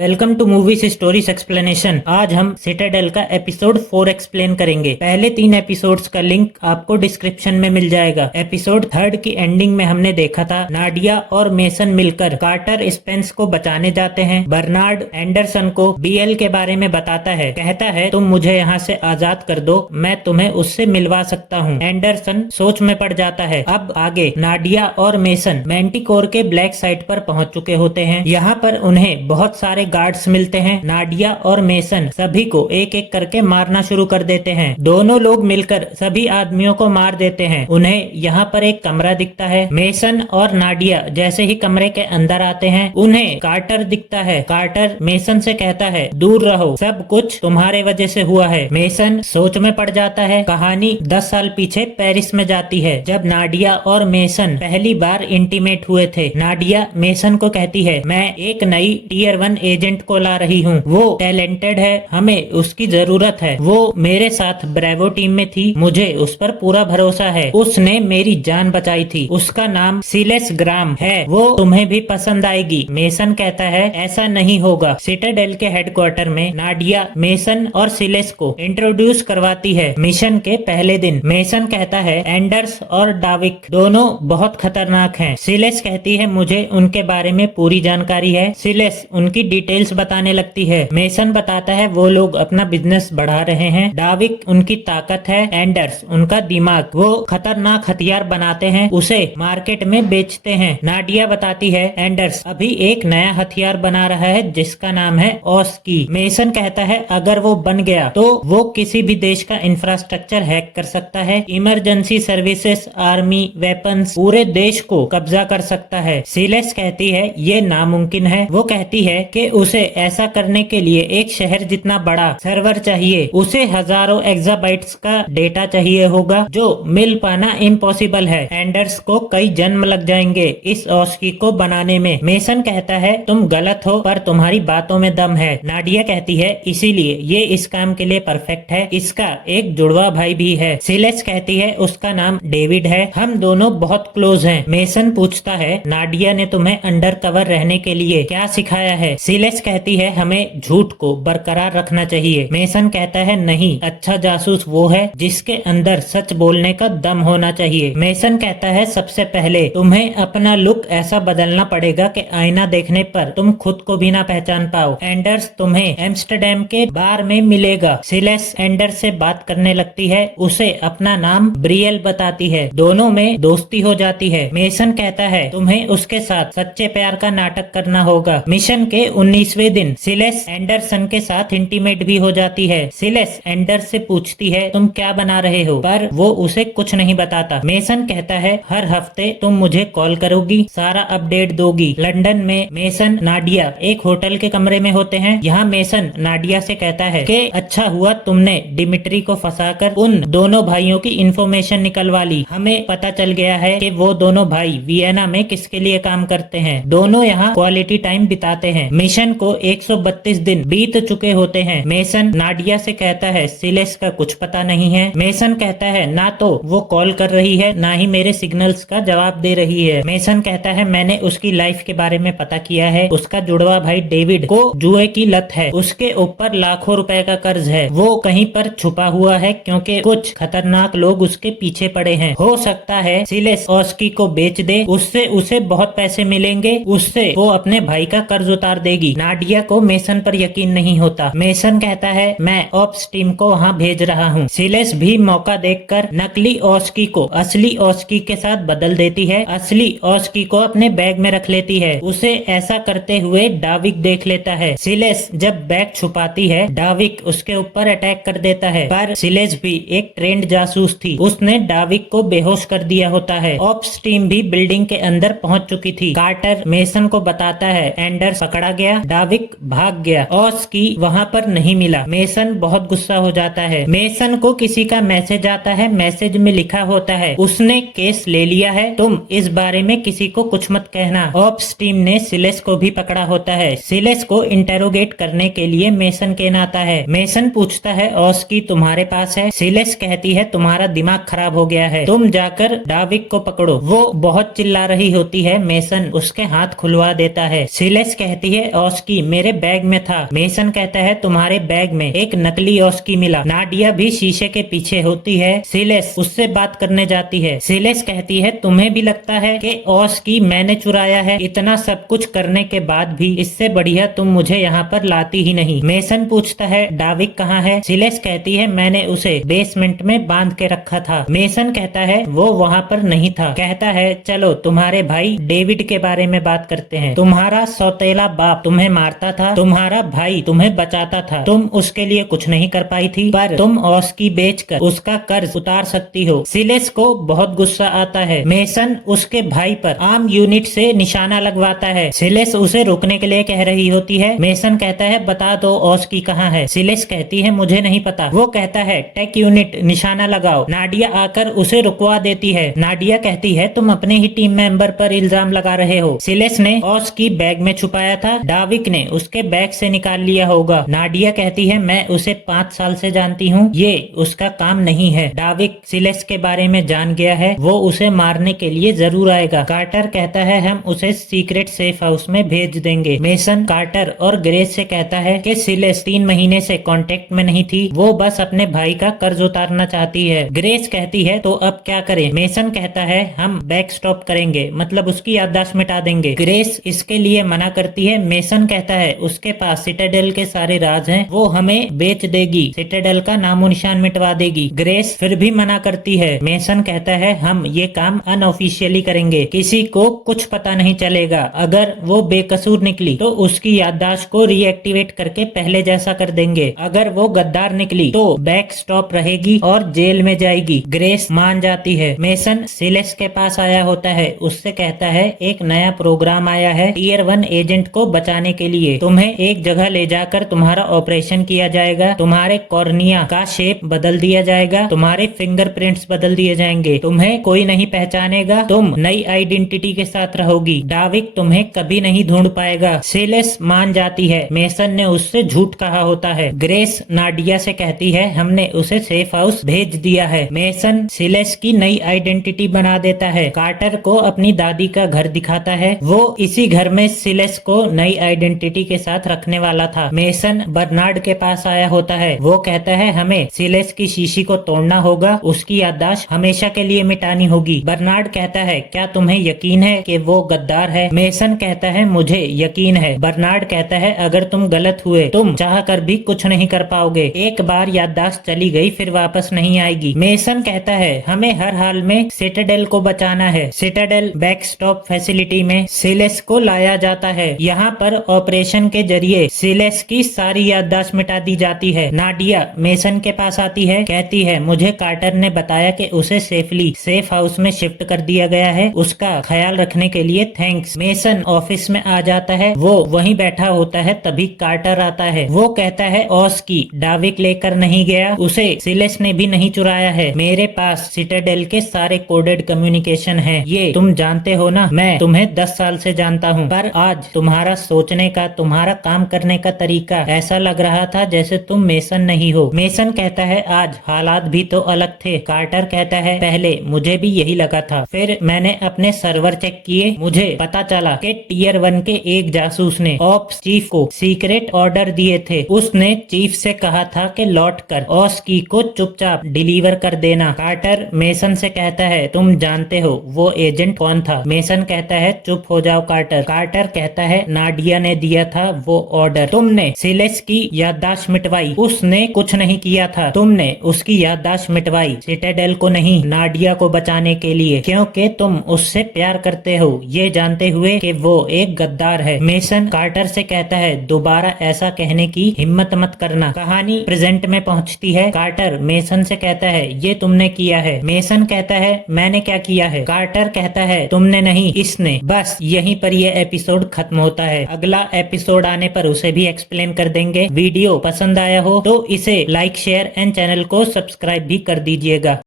Welcome to movies stories explanation. आज हम Citadel का एपिसोड 4 एक्सप्लेन करेंगे। पहले 3 एपिसोड्स का लिंक आपको डिस्क्रिप्शन में मिल जाएगा। एपिसोड 3 की एंडिंग में हमने देखा था नाडिया और मेसन मिलकर कार्टर स्पेंस को बचाने जाते हैं। बर्नार्ड एंडरसन को बीएल के बारे में बताता है, कहता है तुम मुझे यहाँ से आजाद कर दो, मैं तुम्हें उससे मिलवा सकता हूँ। एंडरसन सोच में पड़ जाता है। अब आगे नाडिया और मेसन मैंटिकोर के ब्लैक साइट पर पहुंच चुके होते हैं। यहाँ पर उन्हें बहुत सारे गार्ड्स मिलते हैं। नाडिया और मेसन सभी को एक एक करके मारना शुरू कर देते हैं। दोनों लोग मिलकर सभी आदमियों को मार देते हैं। उन्हें यहाँ पर एक कमरा दिखता है। मेसन और नाडिया जैसे ही कमरे के अंदर आते हैं उन्हें कार्टर दिखता है। कार्टर मेसन से कहता है दूर रहो, सब कुछ तुम्हारे वजह से हुआ है। मेसन सोच में पड़ जाता है। कहानी 10 साल पीछे पेरिस में जाती है, जब नाडिया और मेसन पहली बार इंटीमेट हुए थे। नाडिया मेसन को कहती है मैं एक नई टीयर 1 एजेंट को ला रही हूँ, वो टैलेंटेड है, हमें उसकी जरूरत है। वो मेरे साथ ब्रेवो टीम में थी, मुझे उस पर पूरा भरोसा है। उसने मेरी जान बचाई थी। उसका नाम सिलेस ग्राम है, वो तुम्हें भी पसंद आएगी। मेसन कहता है ऐसा नहीं होगा। सिटाडेल के हेडक्वार्टर में नाडिया मेसन और सिलेस को इंट्रोड्यूस करवाती है। मिशन के पहले दिन मेसन कहता है एंडर्स और डाविक दोनों बहुत खतरनाक हैं। सिलेस कहती है मुझे उनके बारे में पूरी जानकारी है। सिलेस उनकी डिटेल्स बताने लगती है। मेसन बताता है वो लोग अपना बिजनेस बढ़ा रहे हैं। डाविक उनकी ताकत है, एंडर्स उनका दिमाग, वो खतरनाक हथियार बनाते हैं, उसे मार्केट में बेचते हैं। नाडिया बताती है एंडर्स अभी एक नया हथियार बना रहा है जिसका नाम है ऑस्की। मेसन कहता है अगर वो बन गया तो वो किसी भी देश का इंफ्रास्ट्रक्चर हैक कर सकता है, इमरजेंसी सर्विसेज, आर्मी, वेपन्स, पूरे देश को कब्जा कर सकता है। सिलेस कहती है ये नामुमकिन है। वो कहती है कि उसे ऐसा करने के लिए एक शहर जितना बड़ा सर्वर चाहिए, उसे हजारों एक्साबाइट्स का डेटा चाहिए होगा जो मिल पाना इम्पॉसिबल है। एंडर्स को कई जन्म लग जाएंगे इस ऑस्की को बनाने में। मेसन कहता है तुम गलत हो पर तुम्हारी बातों में दम है। नाडिया कहती है इसीलिए ये इस काम के लिए परफेक्ट है, इसका एक जुड़वा भाई भी है। सिलेस कहती है उसका नाम डेविड है, हम दोनों बहुत क्लोज हैं। मेसन पूछता है नाडिया ने तुम्हें अंडर कवर रहने के लिए क्या सिखाया है? सिलेस कहती है हमें झूठ को बरकरार रखना चाहिए। मेसन कहता है नहीं, अच्छा जासूस वो है जिसके अंदर सच बोलने का दम होना चाहिए। मेसन कहता है सबसे पहले तुम्हें अपना लुक ऐसा बदलना पड़ेगा कि आईना देखने पर तुम खुद को भी ना पहचान पाओ। एंडर्स तुम्हें एम्स्टरडेम के बार में मिलेगा। सिलेस एंडर्स से बात करने लगती है, उसे अपना नाम ब्रियल बताती है, दोनों में दोस्ती हो जाती है। मेसन कहता है तुम्हें उसके साथ सच्चे प्यार का नाटक करना होगा। मिशन के 19वें दिन सिलेस एंडरसन के साथ इंटीमेट भी हो जाती है। सिलेस एंडर से पूछती है तुम क्या बना रहे हो, पर वो उसे कुछ नहीं बताता। मेसन कहता है हर हफ्ते तुम मुझे कॉल करोगी, सारा अपडेट दोगी। लंदन में मेसन नाडिया एक होटल के कमरे में होते हैं। यहाँ मेसन नाडिया से कहता है कि अच्छा हुआ तुमने डिमिट्री को फंसाकर उन दोनों भाइयों की इंफॉर्मेशन निकलवा ली। हमें पता चल गया है कि वो दोनों भाई वियना में किसके लिए काम करते हैं। दोनों यहाँ क्वालिटी टाइम बिताते हैं। मिशन को 132 दिन बीत चुके होते हैं। मेसन नाडिया से कहता है सिलेस का कुछ पता नहीं है। मेसन कहता है ना तो वो कॉल कर रही है, ना ही मेरे सिग्नल्स का जवाब दे रही है। मेसन कहता है मैंने उसकी लाइफ के बारे में पता किया है, उसका जुड़वा भाई डेविड को जुए की लत है, उसके ऊपर लाखों रुपए का कर्ज है, वो कहीं पर छुपा हुआ है क्योंकि कुछ खतरनाक लोग उसके पीछे पड़े हैं। हो सकता है सिलेस ऑस्की को बेच दे, उससे उसे बहुत पैसे मिलेंगे, उससे वो अपने भाई का कर्ज उतार देगी। नाडिया को मेसन पर यकीन नहीं होता। मेसन कहता है मैं ऑप्स टीम को वहाँ भेज रहा हूँ। सिलेस भी मौका देखकर नकली ऑस्की को असली ऑस्की के साथ बदल देती है, असली ऑस्की को अपने बैग में रख लेती है। उसे ऐसा करते हुए डाविक देख लेता है। सिलेस जब बैग छुपाती है डाविक उसके ऊपर अटैक कर देता है, पर सिलेस भी एक ट्रेंड जासूस थी, उसने डाविक को बेहोश कर दिया होता है। ऑप्स टीम भी बिल्डिंग के अंदर पहुंच चुकी थी। कार्टर मेसन को बताता है एंडर्स पकड़ा गया, डाविक भाग गया, ऑस्की वहाँ पर नहीं मिला। मेसन बहुत गुस्सा हो जाता है। मेसन को किसी का मैसेज आता है, मैसेज में लिखा होता है उसने केस ले लिया है, तुम इस बारे में किसी को कुछ मत कहना। ऑप्स टीम ने सिलेस को भी पकड़ा होता है। सिलेस को इंटेरोगेट करने के लिए मेसन के आता है। मेसन पूछता है ऑस्की तुम्हारे पास है? सिलेस कहती है तुम्हारा दिमाग खराब हो गया है, तुम जाकर डाविक को पकड़ो। वो बहुत चिल्ला रही होती है। मेसन उसके हाथ खुलवा देता है। सिलेस कहती है ऑस्की मेरे बैग में था। मेसन कहता है तुम्हारे बैग में एक नकली ऑस्की मिला। नाडिया भी शीशे के पीछे होती है। सिलेस उससे बात करने जाती है। सिलेस कहती है तुम्हें भी लगता है कि ऑस्की मैंने चुराया है? इतना सब कुछ करने के बाद भी इससे बढ़िया तुम मुझे यहाँ पर लाती ही नहीं। मेसन पूछता है डाविक कहाँ है? सिलेस कहती है मैंने उसे बेसमेंट में बांध के रखा था। मेसन कहता है वो वहाँ पर नहीं था। कहता है चलो तुम्हारे भाई डेविड के बारे में बात करते हैं। तुम्हारा सौतेला बाप तुम्हें मारता था, तुम्हारा भाई तुम्हें बचाता था, तुम उसके लिए कुछ नहीं कर पाई थी, पर तुम ऑस्की बेचकर उसका कर्ज उतार सकती हो। सिलेस को बहुत गुस्सा आता है। मेसन उसके भाई पर आर्म यूनिट से निशाना लगवाता है। सिलेस उसे रोकने के लिए कह रही होती है। मेसन कहता है बता दो ऑस्की कहाँ है? सिलेस कहती है मुझे नहीं पता। वो कहता है टेक यूनिट निशाना लगाओ। नाडिया आकर उसे रुकवा देती है। नाडिया कहती है तुम अपने ही टीम मेंबर पर इल्जाम लगा रहे हो। सिलेस ने ऑस्की बैग में छुपाया था, डाविक ने उसके बैग से निकाल लिया होगा। नाडिया कहती है मैं उसे 5 साल से जानती हूँ, ये उसका काम नहीं है। डाविक सिलेस के बारे में जान गया है, वो उसे मारने के लिए जरूर आएगा। कार्टर कहता है हम उसे सीक्रेट सेफ हाउस में भेज देंगे। मेसन कार्टर और ग्रेस से कहता है कि सिलेस 3 महीने से कांटेक्ट में नहीं थी, वो बस अपने भाई का कर्ज उतारना चाहती है। ग्रेस कहती है तो अब क्या करें? मेसन कहता है हम बैक स्टॉप करेंगे, मतलब उसकी याददाश्त मिटा देंगे। ग्रेस इसके लिए मना करती है। मेसन कहता है उसके पास सिटाडेल के सारे राज हैं, वो हमें बेच देगी, सिटाडेल का नामो निशान मिटवा देगी। ग्रेस फिर भी मना करती है। मेसन कहता है हम ये काम अनऑफिशियली करेंगे, किसी को कुछ पता नहीं चलेगा। अगर वो बेकसूर निकली तो उसकी याददाश्त को रीएक्टिवेट करके पहले जैसा कर देंगे। अगर वो गद्दार निकली तो बैक स्टॉप रहेगी और जेल में जाएगी। ग्रेस मान जाती है। मेसन सिलेस के पास आया होता है, उससे कहता है एक नया प्रोग्राम आया है टियर 1 एजेंट को बचाने के लिए। तुम्हें एक जगह ले जाकर तुम्हारा ऑपरेशन किया जाएगा, तुम्हारे कॉर्निया का शेप बदल दिया जाएगा, तुम्हारे फिंगरप्रिंट्स बदल दिए जाएंगे, तुम्हें कोई नहीं पहचानेगा, तुम नई आइडेंटिटी के साथ रहोगी, डाविक तुम्हें कभी नहीं ढूंढ पाएगा। सिलेस मान जाती है। मेसन ने उससे झूठ कहा होता है। ग्रेस नाडिया से कहती है हमने उसे सेफ हाउस भेज दिया है। मेसन सिलेस की नई आइडेंटिटी बना देता है। कार्टर को अपनी दादी का घर दिखाता है, वो इसी घर में सिलेस को नई आइडेंटिटी के साथ रखने वाला था। मेसन बर्नार्ड के पास आया होता है, वो कहता है हमें सिलेस की शीशी को तोड़ना होगा, उसकी याददाश्त हमेशा के लिए मिटानी होगी। बर्नार्ड कहता है क्या तुम्हें यकीन है कि वो गद्दार है? मेसन कहता है मुझे यकीन है। बर्नार्ड कहता है अगर तुम गलत हुए तुम चाह कर भी कुछ नहीं कर पाओगे, एक बार याददाश्त चली गई फिर वापस नहीं आएगी। मेसन कहता है हमें हर हाल में सिटाडेल को बचाना है। सिटाडेल बैकस्टॉप फैसिलिटी में सिलेस को लाया जाता है। यहाँ पर ऑपरेशन के जरिए सिलेस की सारी याददाश्त मिटा दी जाती है। नाडिया मेसन के पास आती है, कहती है मुझे कार्टर ने बताया कि उसे सेफली सेफ हाउस में शिफ्ट कर दिया गया है, उसका ख्याल रखने के लिए थैंक्स। मेसन ऑफिस में आ जाता है, वो वहीं बैठा होता है, तभी कार्टर आता है। वो कहता है ऑस्की डाविक लेकर नहीं गया, उसे सिलेस ने भी नहीं चुराया है, मेरे पास सिटाडेल के सारे कोडेड कम्युनिकेशन है, ये तुम जानते हो ना। मैं तुम्हें 10 साल से जानता हूँ, पर आज तुम्हारा सोचने का, तुम्हारा काम करने का तरीका ऐसा लग रहा था जैसे तुम मेसन नहीं हो। मेसन कहता है आज हालात भी तो अलग थे। कार्टर कहता है पहले मुझे भी यही लगा था, फिर मैंने अपने सर्वर चेक किए, मुझे पता चला कि टियर 1 के एक जासूस ने ऑप्स चीफ को सीक्रेट ऑर्डर दिए थे। उसने चीफ से कहा था कि लौट कर ऑस्की को चुपचाप डिलीवर कर देना। कार्टर मेसन से कहता है तुम जानते हो वो एजेंट कौन था? मेसन कहता है चुप हो जाओ कार्टर। कार्टर कहता है नाडिया ने दिया था वो ऑर्डर, तुमने सिलेस की याददाश्त मिटवाई, उसने कुछ नहीं किया था, तुमने उसकी याददाश्त मिटवाई सिटाडेल को नहीं, नाडिया को बचाने के लिए, क्योंकि तुम उससे प्यार करते हो, ये जानते हुए कि वो एक गद्दार है। मेसन कार्टर से कहता है दोबारा ऐसा कहने की हिम्मत मत करना। कहानी प्रेजेंट में पहुंचती है। कार्टर मेसन से कहता है ये तुमने किया है। मेसन कहता है मैंने क्या किया है? कार्टर कहता है तुमने नहीं, इसने। बस यहीं पर ये एपिसोड खत्म होता है। अगला एपिसोड आने पर उसे भी एक्सप्लेन कर देंगे। वीडियो पसंद आया हो तो इसे लाइक शेयर एंड चैनल को सब्सक्राइब भी कर दीजिएगा।